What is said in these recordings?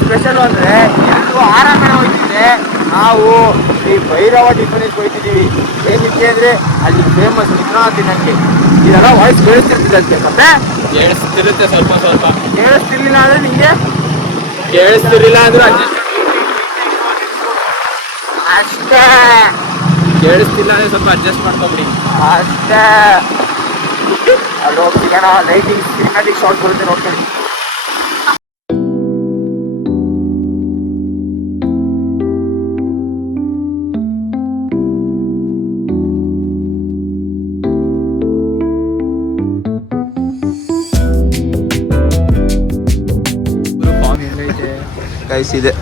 Special ಅಂದ್ರೆ ಆರಾಮ ಹೋಗ್ತಿದೆ. ನಾವು ಈ ಭೈರವ ಟಿಫನಿಗೆ ಹೋಗ್ತಿದ್ದೀವಿ. ಏನಕ್ಕೆ ಅಂದ್ರೆ ಅಲ್ಲಿ ಫೇಮಸ್ ಚಿತ್ರಾನ್ನ ತಿನ್ನಕ್ಕೆ. ಇದೆಲ್ಲ ವಾಯ್ಸ್ ಕೇಳಿಸ್ತಿರ್ತದಂತೆ. ಮತ್ತೆ ಕೇಳಿಸ್ತಿರುತ್ತೆ ಸ್ವಲ್ಪ ಸ್ವಲ್ಪ. ಕೇಳಿಸ್ತಿರ್ಲಿಲ್ಲ ಅಂದ್ರೆ ನಿಂಗೆ ಕೇಳಿಸ್ತಿರ್ಲಿಲ್ಲ ಅಂದ್ರೆ ಅಷ್ಟೇ. ಕೇಳಿಸ್ತಿಲ್ಲ ಅಂದ್ರೆ ಸ್ವಲ್ಪ ಅಡ್ಜಸ್ಟ್ ಮಾಡ್ಕೊಂಬಿಡಿ ಅಷ್ಟೇ. ಅಲ್ಲಿ ಹೋಗ್ತೀಗಣ ಲೈಟಿಂಗ್ ಸಿನಿಮ್ಯಾಟಿಕ್ ಶಾರ್ಟ್ ಬರುತ್ತೆ ನೋಡ್ಕೊಳ್ಳಿ. ಗೈಸ್ ಇದೆ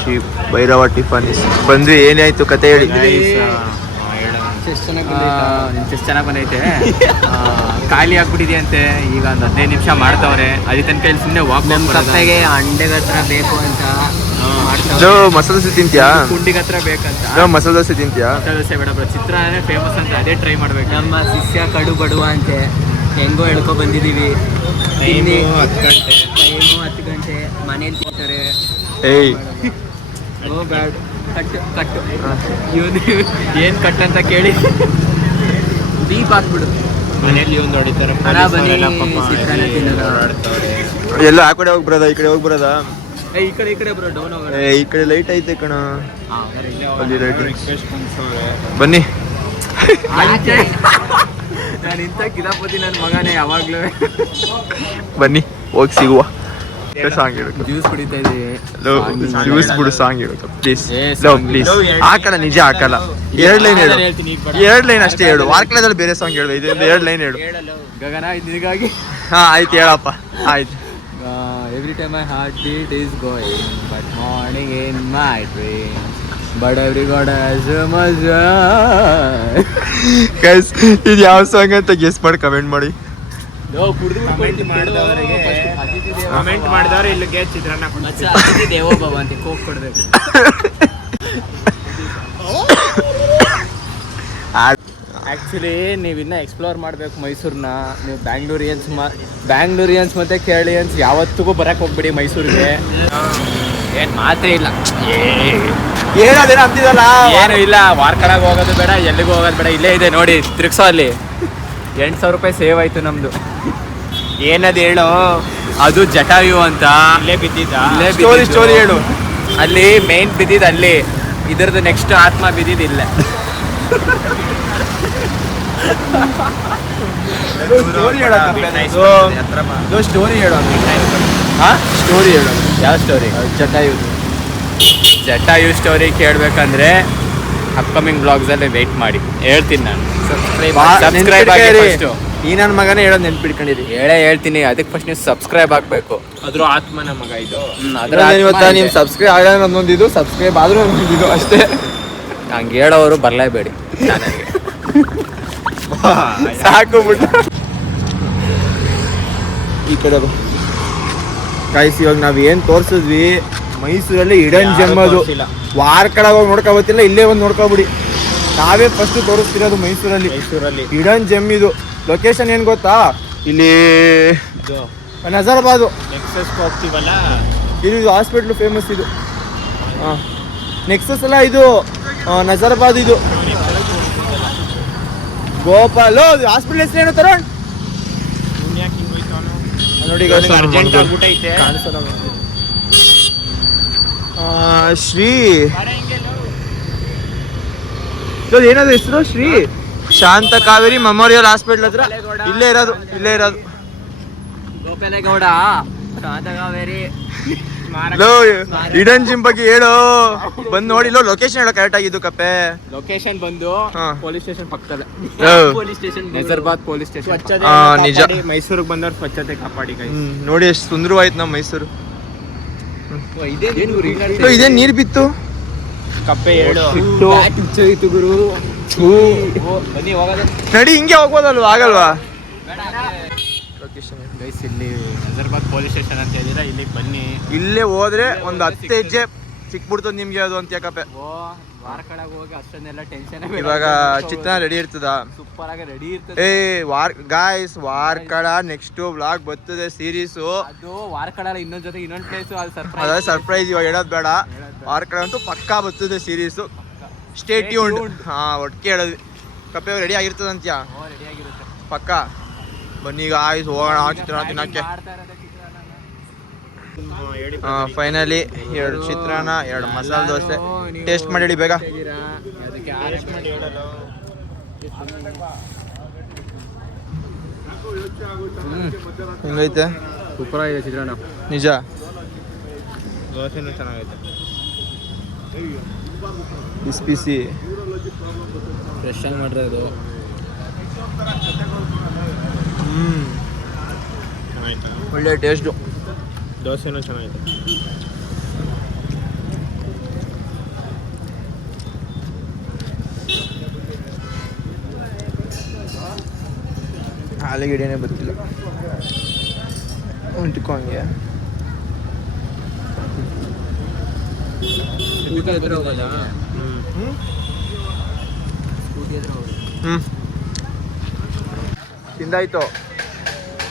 ಶ್ರೀ ಭೈರವ ಟಿಫಾನಿಸ್. ಬಂದ್ವಿ, ಏನಾಯ್ತು ಕತೆ ಹೇಳಿ. ಚೆನ್ನಾಗಿ ಬಂದೈತೆ. ಖಾಲಿ ಆಗ್ಬಿಟ್ಟಿದೆ ಅಂತೆ. ಈಗ ಒಂದು 15 ನಿಮಿಷ ಮಾಡ್ತವ್ರೆ. ಅಲ್ಲಿ ತನಕ ಇಲ್ಲಿ ಸುಮ್ಮನೆ ವಾಕ್ ಕಪ್ಪೆಗೆ ಅಂಡೆಗೆ ಹತ್ರ ಬೇಕು ಅಂತ ಮಸಾಲೆ ದೋಸೆ ತಿಂತ್ಯಾ? ಕುಂಡಿಗೆ ಹತ್ರ ಬೇಕಂತ. ಮಸಾಲೆ ದೋಸೆ ತಿಂತ್ಯಾ? ಮಸಾಲೆ ದೋಸೆ ಬೇಡ ಬ್ರೋ, ಚಿತ್ರಾನ್ನ ಫೇಮಸ್ ಅಂತ ಅದೇ ಟ್ರೈ ಮಾಡ್ಬೇಕು. ನಮ್ಮ ಶಿಷ್ಯ ಕಡು ಬಡುವ ಅಂತೆ. ಹೆಂಗೋ ಹೇಳ್ಕೊ ಬಂದಿದ್ದೀವಿ. ಟೈಮು 10 ಗಂಟೆ ಮನೇಲಿ ತಿಂತಾರೆ. ಬ್ಯಾಡ್ ಕಟ್ಟು ಇವನು ಏನು ಕಟ್ ಅಂತ ಕೇಳಿ ದೀಪ ಹಾಕ್ಬಿಡು. ಮನೆಯಲ್ಲಿ ಇವ್ನು ನೋಡಿತಾರೆ. ಎಲ್ಲ ಆ ಕಡೆ ಹೋಗಿ ಬರೋದ, ಈ ಕಡೆ ಹೋಗಿ ಬರೋದ? ಈ ಕಡೆ ಬ್ರೋ, ಡೌನ್ ಹೋಗೋಣ. ಈ ಕಡೆ ಲೈಟ್ ಐತೆ ಕಣ. ಬನ್ನಿ. ನಾನು ಇಂಥ ಕಿದಾಪತಿ ನನ್ನ ಮಗನೇ ಯಾವಾಗ್ಲೂ. ಬನ್ನಿ ಹೋಗಿ ಸಿಗುವ. ಸಾಂಗ್ ಹೇಳು. ಜ್ಯೂಸ್ ಕುಡಿತಾ ಇದ್ದೀವಿ. ಜ್ಯೂಸ್ ಬಿಡು, ಸಾಂಗ್ ಹೇಳು ಪ್ಲೀಸ್. ಪ್ಲೀಸ್ ಹಾಕಲ್ಲ, ನಿಜ ಹಾಕಲ್ಲ. 2 ಲೈನ್ ಹೇಳು, 2 ಲೈನ್ ಅಷ್ಟೇ ಹೇಳು. ವಾರ್ಕಲದಲ್ಲಿ ಬೇರೆ ಸಾಂಗ್ ಹೇಳು. ಇದು 2 ಲೈನ್ ಹೇಳು. ಗಗನ ನಿನಗಾಗಿ. ಆಯ್ತು ಹೇಳಪ್ಪ. ಆಯ್ತು. Every time my heart beat is going, but morning in my dream, but every god has a mazza. Guys ಇದು ಯಾವ ಸಾಂಗ್ ಅಂತ ಗೆಸ್ ಮಾಡಿ ಕಮೆಂಟ್ ಮಾಡಿ. ಕಮೆಂಟ್ ಮಾಡಿದವ್ರೆ ಇಲ್ಲಿಗೆ ಚಿತ್ರಾನ್ನ ಅತಿಥಿ ದೇವೋ ಭವ ಅಂತ ಕೋಕ್ ಕೊಡ್ಬೇಕು. ಆ್ಯಕ್ಚುಲಿ ನೀವಿನ್ನ ಎಕ್ಸ್ಪ್ಲೋರ್ ಮಾಡಬೇಕು ಮೈಸೂರನ್ನ. ನೀವು ಬ್ಯಾಂಗ್ಳೂರಿಯನ್ಸ್ ಮತ್ತು ಕೇರಳಿಯನ್ಸ್ ಯಾವತ್ತಿಗೂ ಬರಕ್ಕೆ ಹೋಗ್ಬಿಡಿ ಮೈಸೂರಿಗೆ. ಏನು ಮಾತೇ ಇಲ್ಲ, ಹೇಳೋದೇನು ಅಂತಿದಲ್ಲ. ಏನು ಇಲ್ಲ. ವಾರ್ಕಡಾಗ ಹೋಗೋದು ಬೇಡ, ಎಲ್ಲಿಗೂ ಹೋಗೋದು ಬೇಡ. ಇಲ್ಲೇ ಇದೆ ನೋಡಿ, ತಿರುಗ್ಸೋ. ಅಲ್ಲಿ 8,000 ರೂಪಾಯಿ ಸೇವ್ ಆಯಿತು ನಮ್ಮದು. ಏನದು ಹೇಳು? ಅದು ಜಟಾಯು ಅಂತ. ಇಲ್ಲೇ ಬಿದ್ದಿದ್ದ. ಸ್ಟೋರಿ ಹೇಳು. ಅಲ್ಲಿ ಮೇನ್ ಬಿದ್ದಿದ್ದು ಅಲ್ಲಿ. ಇದ್ರದ್ದು ನೆಕ್ಸ್ಟ್ ಆತ್ಮ ಬಿದ್ದಿದ್ದು ಇಲ್ಲೇ. ಸ್ಟೋರಿ ಹೇಳು. ಸ್ಟೋರಿ ಹೇಳು. ಹಾಂ, ಸ್ಟೋರಿ ಹೇಳು. ಯಾವ ಸ್ಟೋರಿ? ಜಟಾಯು ಸ್ಟೋರಿ ಕೇಳಬೇಕಂದ್ರೆ ಅಪ್ಕಮಿಂಗ್ ಬ್ಲಾಗ್ಸಲ್ಲಿ ವೆಯ್ಟ್ ಮಾಡಿ, ಹೇಳ್ತೀನಿ ನಾನು. ಸಬ್ಸ್ಕ್ರೈಬ್ ಆಗಿ ಫಸ್ಟು. ಈ ನನ್ನ ಮಗನೇ ಹೇಳೋದು ನೆನ್ಪಿಟ್ಕೊಂಡಿರಿ. ಹೇಳ್ತೀನಿ. ಅದಕ್ಕೆ ಫಸ್ಟ್ ನೀವು ಸಬ್ಸ್ಕ್ರೈಬ್ ಆಗಬೇಕು. ಅದ್ರ ಆತ್ಮನ ಮಗ ಇದು. ಇವತ್ತು ನೀವು ಸಬ್ಸ್ಕ್ರೈಬ್ ಆಗ ಒಂದೊಂದಿದು, ಸಬ್ಸ್ಕ್ರೈಬ್ ಆದ್ರೂ ಒಂದೊಂದಿದು ಅಷ್ಟೇ. ಹಂಗೆ ಹೇಳೋರು ಬರಲೇಬೇಡಿ ಚಾನಲ್ಗೆ. ಸಾಕು ಬಿಟ್ಟು ಈ ಕಡೆ ಕಾಯಿಸಿ. ಇವಾಗ ನಾವ್ ಏನ್ ತೋರ್ಸಿದ್ವಿ ಮೈಸೂರಲ್ಲಿ ಹಿಡನ್ ಜೆಮ್. ಅದು ವಾರ್ಕಡ ಹೋಗಿ ನೋಡ್ಕೊಬತ್ತಿಲ್ಲ, ಇಲ್ಲೇ ಒಂದು ನೋಡ್ಕೊಬಿಡಿ. ನಾವೇ ಫಸ್ಟ್ ತೋರಿಸ್ತಿರೋದು ಮೈಸೂರಲ್ಲಿ ಹಿಡನ್ ಜೆಮ್. ಇದು ಲೊಕೇಶನ್ ಏನ್ ಗೊತ್ತಾ? ಇಲ್ಲಿ ನಜರ್ಬಾದು ಹೋಗ್ತೀವಲ್ಲ, ಇದು ಹಾಸ್ಪಿಟ್ಲು ಫೇಮಸ್. ಇದು ನೆಕ್ಸಸ್ ಅಲ್ಲ, ಇದು ನಜರ್ಬಾದ್. ಇದು ಗೋಪಾಲ್ ಹಾಸ್ಪಿಟಲ್ ಹೆಸರು ಏನು ತರೋಣ್ ನೋಡಿ. ಶ್ರೀ ಏನಾದ್ರು ಹೆಸರು? ಶ್ರೀ ಶಾಂತ ಕಾವೇರಿ ಮೆಮೋರಿಯಲ್ ಹಾಸ್ಪಿಟಲ್ ಹತ್ರ ಇಲ್ಲೇ ಇರೋದು. ಗೋಪಾಲೇಗೌಡ ಶಾಂತ ಕಾವೇರಿ ಹಿಡನ್ ಜಿಮ್ ಬಗ್ಗೆ ಹೇಳು. ಬಂದು ನೋಡಿ. ಲೊಕೇಶನ್ ಹೇಳೋ ಕರೆಕ್ಟ್ ಆಗಿದ್ದು ಕಪ್ಪೆ. ಲೊಕೇಶನ್ ಬಂದು ಪೊಲೀಸ್ ಸ್ಟೇಷನ್ ಪಕ್ಕದಲ್ಲೇ. Police station, Nazarbad police station. ನಿಜ. ಮೈಸೂರಿಗೆ ಬಂದವ್ರು ಸ್ವಚ್ಛತೆ ಕಾಪಾಡಿ. ನೋಡಿ ಎಷ್ಟು ಸುಂದರವಾಯ್ತು ನಮ್ಮ ಮೈಸೂರು. ಇದೇ ನೀರ್ ಬಿತ್ತು ಕಪ್ಪೆ ಹೇಳು. ಗುರು ನಡಿ, ಹಿಂಗೆ ಹೋಗ್ಬೋದಲ್ವಾ? ಆಗಲ್ವಾ? ಇಲ್ಲಿ ನಜರ್ಬಾದ್ ಪೊಲೀಸ್ ಸ್ಟೇಷನ್ ಅಂತ ಹೇಳಿದ್ರೆ ಇಲ್ಲಿಗೆ ಬನ್ನಿ. ಇಲ್ಲೇ ಹೋದ್ರೆ ಒಂದು 10 ಹೆಜ್ಜೆ ಸಿಕ್ಬಿಡ್ತದ ನಿಮ್ಗೆ ಅದು ಅಂತ ಯಾಕಪ್ಪ. ಓ ವಾರ ಕಡೆಗೆ ಹೋಗಿ ಅಷ್ಟೊಂದೆಲ್ಲ ಟೆನ್ಷನ್. ಇವಾಗ ಚಿತ್ರಾನ್ನ ರೆಡಿ ಇರ್ತದ. ಸೂಪರ್ ಆಗಿ ರೆಡಿ ಇರ್ತದೆ. ಗಾಯ್ಸ್ ವಾರ್ಕಳ ನೆಕ್ಸ್ಟ್ ವ್ಲಾಗ್ ಬರ್ತದೆ ಸೀರೀಸು. ಅದು ವಾರ ಕಡೆ ಇನ್ನೊಂದ್ ಜೊತೆ ಇನ್ನೊಂದ್ ಪ್ಲೇಸ್ ಅದು ಸರ್ಪ್ರೈಸ್ ಇವಾಗ ಹೇಳೋದು ಬೇಡ. ವಾರ್ಕಳ ಅಂತೂ ಪಕ್ಕಾ ಬರ್ತದೆ ಸೀರೀಸು. Stay tuned. ಒಟ್ಟಿಗೆ ಹೇಳೋದು ಕಪ್ಪೆ ರೆಡಿ ಆಗಿರ್ತದ ಅಂತ್ಯಾ ರೆಡಿ ಆಗಿರುತ್ತೆ ಪಕ್ಕ. ಬನ್ನಿ ಗಾಯ್ಸ್ ಹೋಗೋಣ ಚಿತ್ರಾನ್ನ ತಿನ್ನಕ್ಕೆ. ಫೈನಲಿ 2 ಚಿತ್ರಾನ್ನ 2 ಮಸಾಲೆ ದೋಸೆ ಟೇಸ್ಟ್ ಮಾಡಿ ಹೇಳಿ ಬೇಗ. ಹೆಂಗೈತೆ? ಸೂಪರ್ ಆಗಿದೆ ಚಿತ್ರಾನ್ನ. ನಿಜ ದೋಸೆನೂ ಚೆನ್ನಾಗೈತೆ. ಬಿಸಿ ಫ್ರೆಶ್ ಆಗಿ ಮಾಡಿರೋದು. ಒಳ್ಳೆ ಟೇಸ್ಟು. ದೋಸೆನೂ ಚೆನ್ನಾಗಿದೆ. ಆಲೂಗೆಡ್ಡೆನೇ ಗೊತ್ತಿಲ್ಲ ಉಂಟಿಕೊ ಹಂಗೆ. ಸ್ಕೂಟಿ ಹತ್ರ ಹೋಗೋದಾ? ಸ್ಕೂಟಿ ಹತ್ರ ಹೋಗೋದು. ತಿಂದಾಯ್ತು.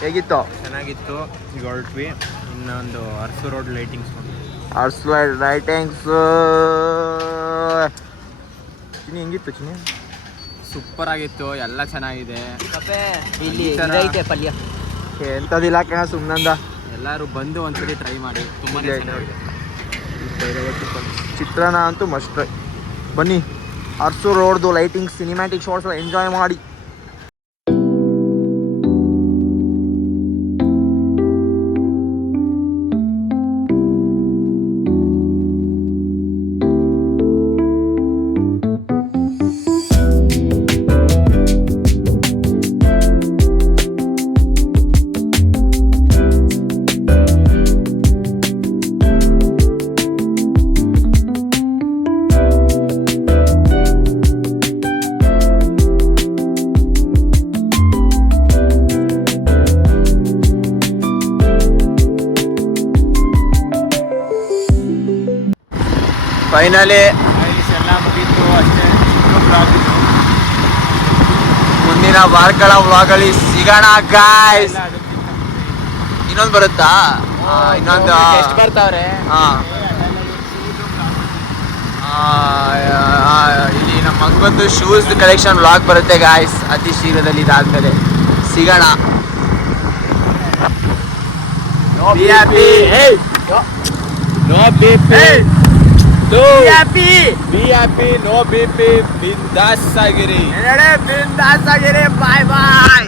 ಹೇಗಿತ್ತು? ಚೆನ್ನಾಗಿತ್ತು. ಈಗ ಹೊರಟ್ವಿ. ಇನ್ನೊಂದು ಅರಸು ರೋಡ್ ಲೈಟಿಂಗ್ಸ್ ಚಿನಿ ಹೆಂಗಿತ್ತು ಚಿನಿ? ಸೂಪರ್ ಆಗಿತ್ತು. ಎಲ್ಲ ಚೆನ್ನಾಗಿದೆ. ಇಲ್ಲಿ ಐತೆ ಪಲ್ಯ ಎಂಥದಿಲ್ಲ ಕಣ ಸುಮ್ಮನಂದ. ಎಲ್ಲರೂ ಬಂದು ಒಂದ್ಸತಿ ಟ್ರೈ ಮಾಡಿ. ತುಂಬಾ ಚೆನ್ನಾಗಿದೆ. ಚಿತ್ರಾನ್ನ ಅಂತೂ ಮಸ್ಟ್. ಬನ್ನಿ ಅರಸು ರೋಡ್ದು ಲೈಟಿಂಗ್ ಸಿನಿಮ್ಯಾಟಿಕ್ ಶಾರ್ಟ್ಸ್ ಎಲ್ಲ ಎಂಜಾಯ್ ಮಾಡಿ. ಫೈನಲಿ ಎಲ್ಲ ಮುಗೀತು ಅಷ್ಟೇ. ಬ್ಲಾಗ್ ಇದು. ಮುಂದಿನ ವಾರ್ಕಳ ವ್ಲಾಗಲ್ಲಿ ಸಿಗೋಣ ಗಾಯ್ಸ್. ಇನ್ನೊಂದು ಬರುತ್ತಾ? ಇನ್ನೊಂದು ಎಷ್ಟು ಬರ್ತಾವ್ರೆ? ಇಲ್ಲಿ ನಮ್ಮ ಮಗಂದು ಶೂಸ್ ಕಲೆಕ್ಷನ್ ವ್ಲಾಗ್ ಬರುತ್ತೆ ಗಾಯ್ಸ್ ಅತಿ ಶೀಘ್ರದಲ್ಲಿ. ಇದಾದ್ಮೇಲೆ ಸಿಗೋಣ. Be happy, no BP, bindas ಆಗಿರಿ. ಬಾಯ್ ಬಾಯ್.